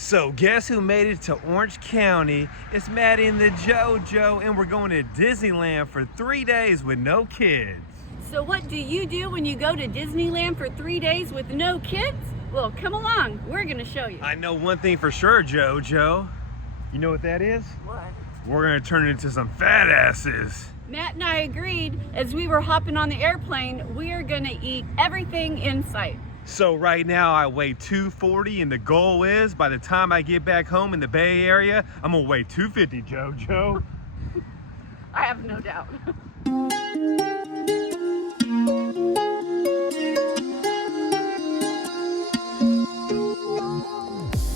So guess who made it to Orange County? It's Matt and the JoJo, and we're going to Disneyland for 3 days with no kids. So what do you do when you go to Disneyland for 3 days with no kids? Well, come along, we're gonna show you. I know one thing for sure, JoJo. You know what that is? What? We're gonna turn into some fat asses. Matt and I agreed as we were hopping on the airplane, we are gonna eat everything in sight. So right now I weigh 240 and the goal is by the time I get back home in the Bay Area, I'm gonna weigh 250, JoJo. I have no doubt.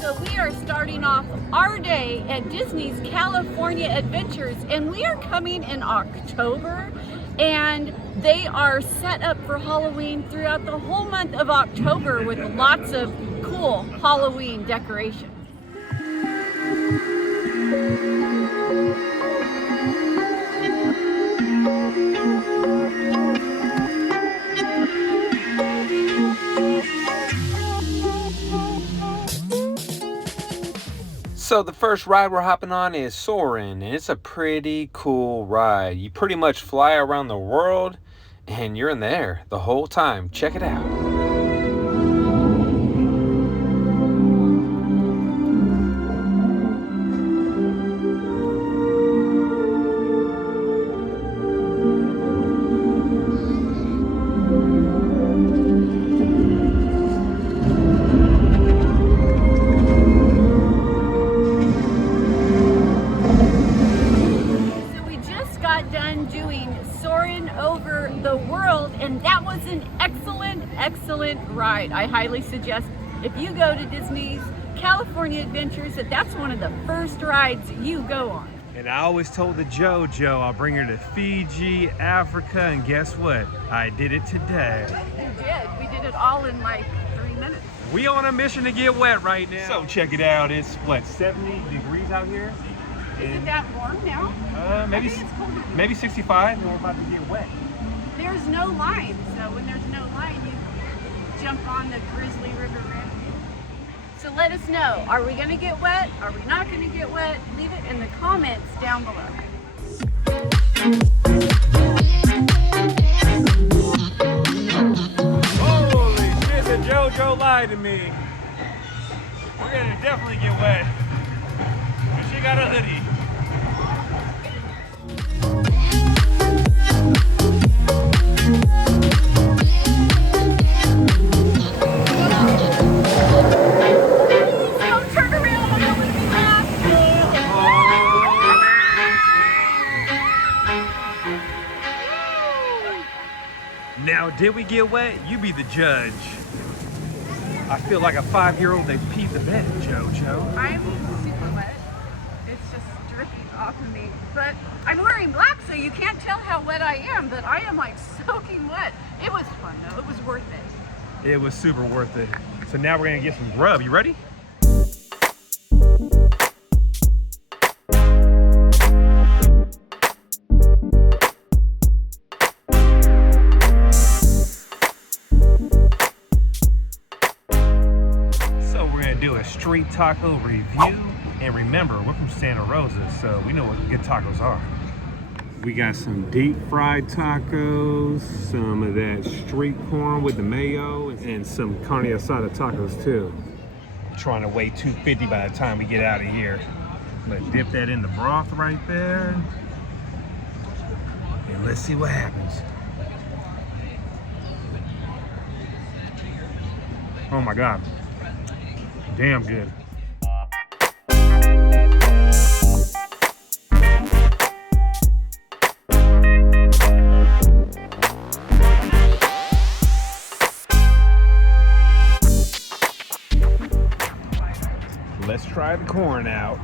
So we are starting off our day at Disney's California Adventures, and we are coming in October, and they are set up for Halloween throughout the whole month of October with lots of cool Halloween decorations. So the first ride we're hopping on is Soaring, and it's a pretty cool ride. You pretty much fly around the world and you're in the air the whole time. Check it out. Done doing Soaring over the world, and that was an excellent ride. I highly suggest if you go to Disney's California Adventures that's one of the first rides you go on. And I always told the JoJo I'll bring her to Fiji, Africa, and guess what? I did it today. You did. We did it all in like 3 minutes. We on a mission to get wet right now. So check it out. It's what, 70 degrees out here? Isn't that warm now? Maybe 65, and we're about to get wet. There's no line, so when there's no line, you jump on the Grizzly River R. So let us know, are we gonna get wet? Are we not gonna get wet? Leave it in the comments down below. Holy shit, the JoJo lied to me. We're gonna definitely get wet. But she got a hoodie. Now, did we get wet? You be the judge. I feel like a 5-year-old that peed the bed, JoJo. I'm super wet. It's just dripping off of me. But I'm wearing black, so you can't tell how wet I am, but I am like soaking wet. It was fun though. It was worth it. It was super worth it. So now we're gonna get some grub. You ready? Do a street taco review, and remember, we're from Santa Rosa, so we know what good tacos are. We got some deep fried tacos, some of that street corn with the mayo, and some carne asada tacos too. Trying to weigh 250 by the time we get out of here. But dip that in the broth right there, and let's see what happens. Oh my God. Damn good. Let's try the corn out.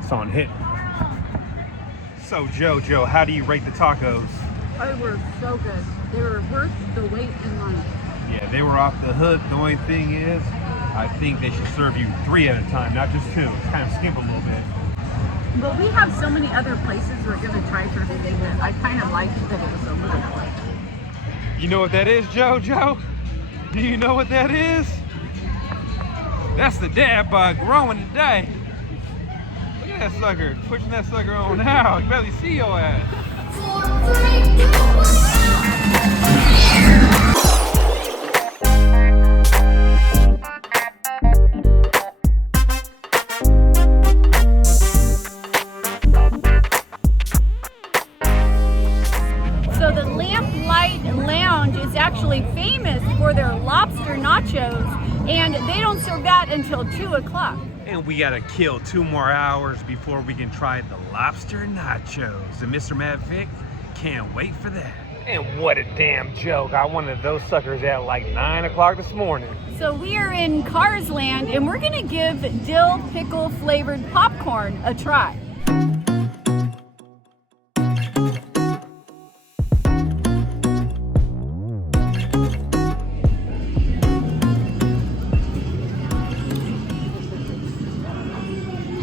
It's on hit. So JoJo, how do you rate the tacos? They were so good. They were worth the wait in line. Yeah, they were off the hook. The only thing is, I think they should serve you 3 at a time, not just 2. It's kind of skimp a little bit. But we have so many other places we're going to try for food that I kind of liked that it was a little quick. You know what that is, JoJo? Do you know what that is? That's the dad bug growing today. Look at that sucker, pushing that sucker on out. You barely see your ass. 4, 3, 2, 1, So the Lamplight Lounge is actually famous for their lobster nachos, and they don't serve that until 2 o'clock. And we gotta kill 2 more hours before we can try the lobster nachos. And Mr. Matt Vic can't wait for that. And what a damn joke. I wanted those suckers at like 9 o'clock this morning. So we are in Cars Land, and we're gonna give dill pickle flavored popcorn a try.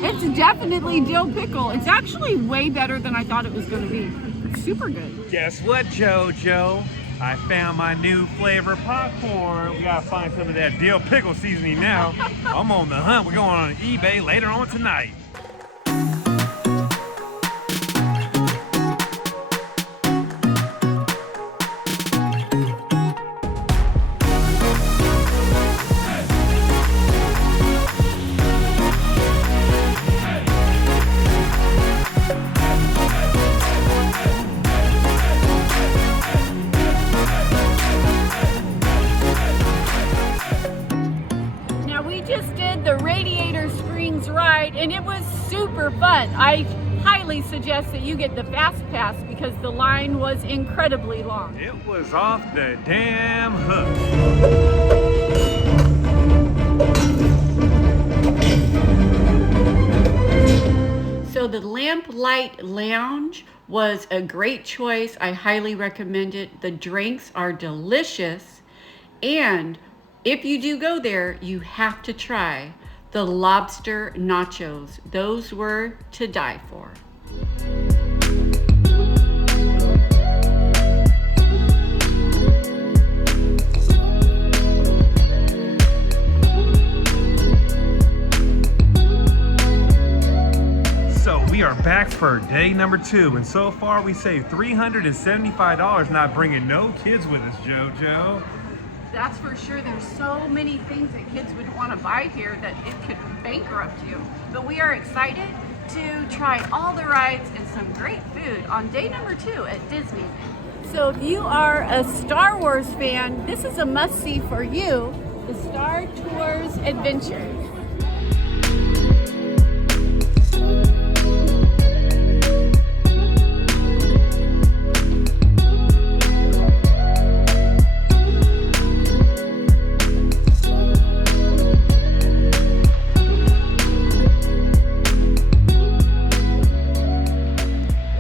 It's definitely dill pickle. It's actually way better than I thought it was gonna be. It's super good. Guess what, JoJo? I found my new flavor popcorn. We gotta find some of that dill pickle seasoning now. I'm on the hunt. We're going on eBay later on tonight. Just did the Radiator Springs ride, and it was super fun. I highly suggest that you get the fast pass because the line was incredibly long. It was off the damn hook. So the Lamplight Lounge was a great choice. I highly recommend it. The drinks are delicious, and if you do go there, you have to try the lobster nachos. Those were to die for. So we are back for day number 2, and so far we saved $375 not bringing no kids with us, JoJo. That's for sure. There's so many things that kids would want to buy here that it could bankrupt you. But we are excited to try all the rides and some great food on day number 2 at Disneyland. So if you are a Star Wars fan, this is a must-see for you, the Star Tours Adventure.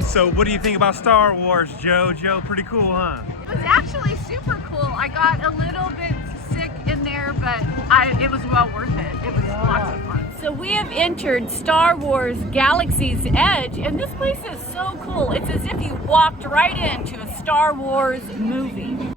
So what do you think about Star Wars, JoJo? Pretty cool, huh? It was actually super cool. I got a little bit sick in there, but it was well worth it. It was lots of fun. So we have entered Star Wars Galaxy's Edge, and this place is so cool. It's as if you walked right into a Star Wars movie.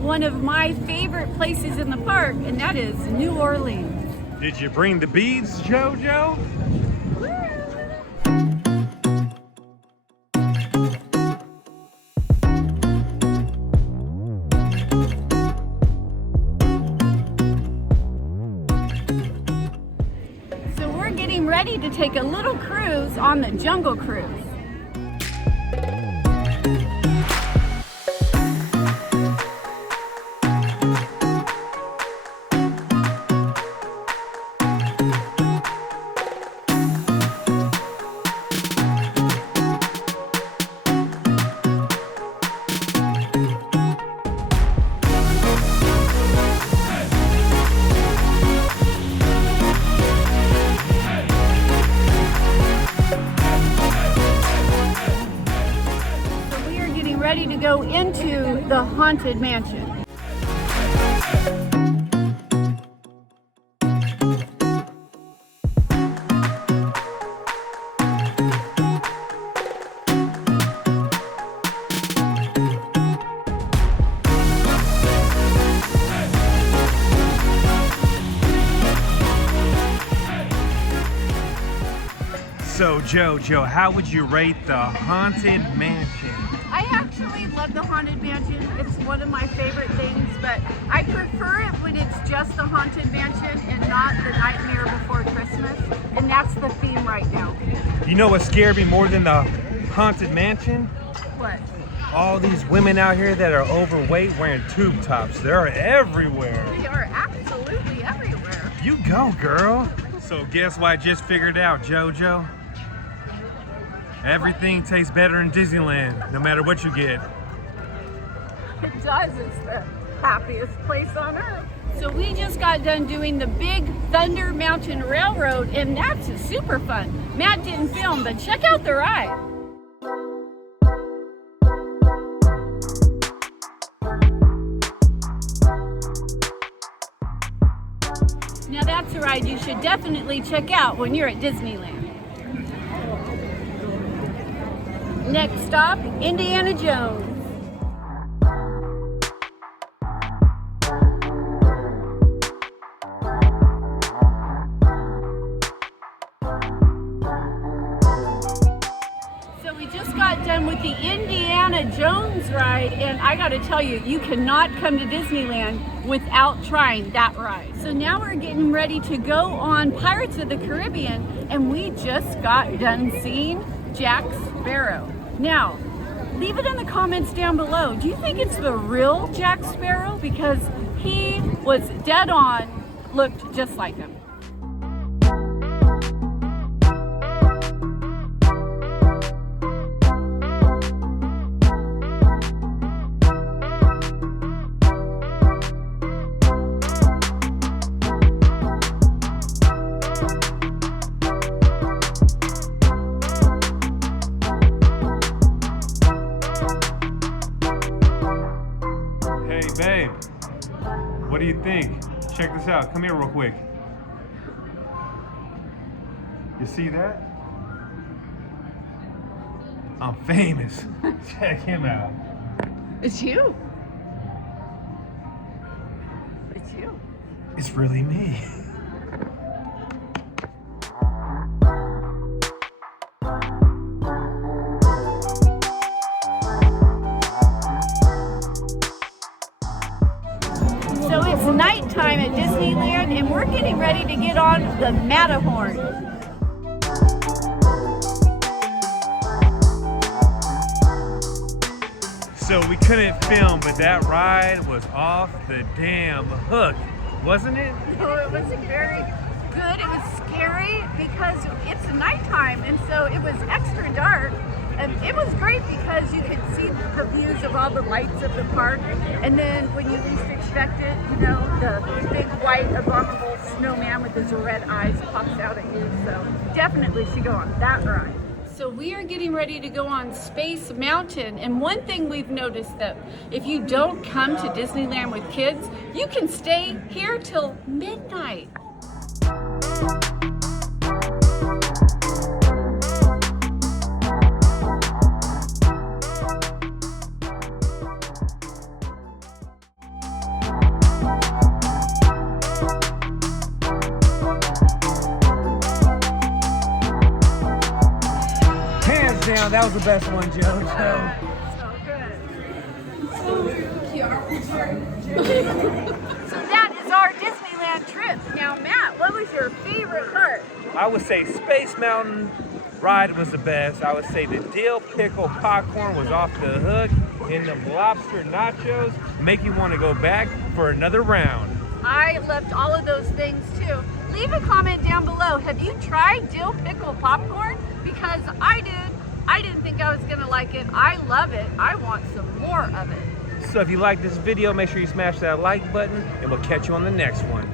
One of my favorite places in the park, and that is New Orleans. Did you bring the beads, JoJo? So we're getting ready to take a little cruise on the Jungle Cruise. go into the Haunted Mansion. So JoJo, how would you rate the Haunted Mansion? I actually love the Haunted Mansion. It's one of my favorite things, but I prefer it when it's just the Haunted Mansion and not the Nightmare Before Christmas. And that's the theme right now. You know what scared me more than the Haunted Mansion? What? All these women out here that are overweight wearing tube tops. They're everywhere. They are absolutely everywhere. You go, girl. So guess what I just figured out, JoJo? Everything tastes better in Disneyland, no matter what you get. It does. It's the happiest place on earth. So we just got done doing the Big Thunder Mountain Railroad, and that's super fun. Matt didn't film, but check out the ride. Now that's a ride you should definitely check out when you're at Disneyland. Next stop, Indiana Jones. So we just got done with the Indiana Jones ride, and I gotta tell you, you cannot come to Disneyland without trying that ride. So now we're getting ready to go on Pirates of the Caribbean, and we just got done seeing Jack Sparrow. Now, leave it in the comments down below. Do you think it's the real Jack Sparrow? Because he was dead on, looked just like him. Babe, what do you think? Check this out. Come here real quick. You see that? I'm famous. Check him out. It's you. It's you. It's really me. So it's nighttime at Disneyland, and we're getting ready to get on the Matterhorn. So we couldn't film, but that ride was off the damn hook, wasn't it? Oh, it was very good. It was scary because it's nighttime, and so it was extra dark. And it was great because you could see the views of all the lights of the park. And then when you least expect it, you know, the big white abominable snowman with his red eyes pops out at you. So definitely should go on that ride. So we are getting ready to go on Space Mountain. And one thing we've noticed that if you don't come to Disneyland with kids, you can stay here till midnight. Down, that was the best one, JoJo. So that is our Disneyland trip. Now, Matt, what was your favorite part? I would say Space Mountain ride was the best. I would say the dill pickle popcorn was off the hook, and the lobster nachos make you want to go back for another round. I loved all of those things too. Leave a comment down below. Have you tried dill pickle popcorn? Because I did. I didn't think I was gonna like it. I love it. I want some more of it. So if you like this video, make sure you smash that like button, and we'll catch you on the next one.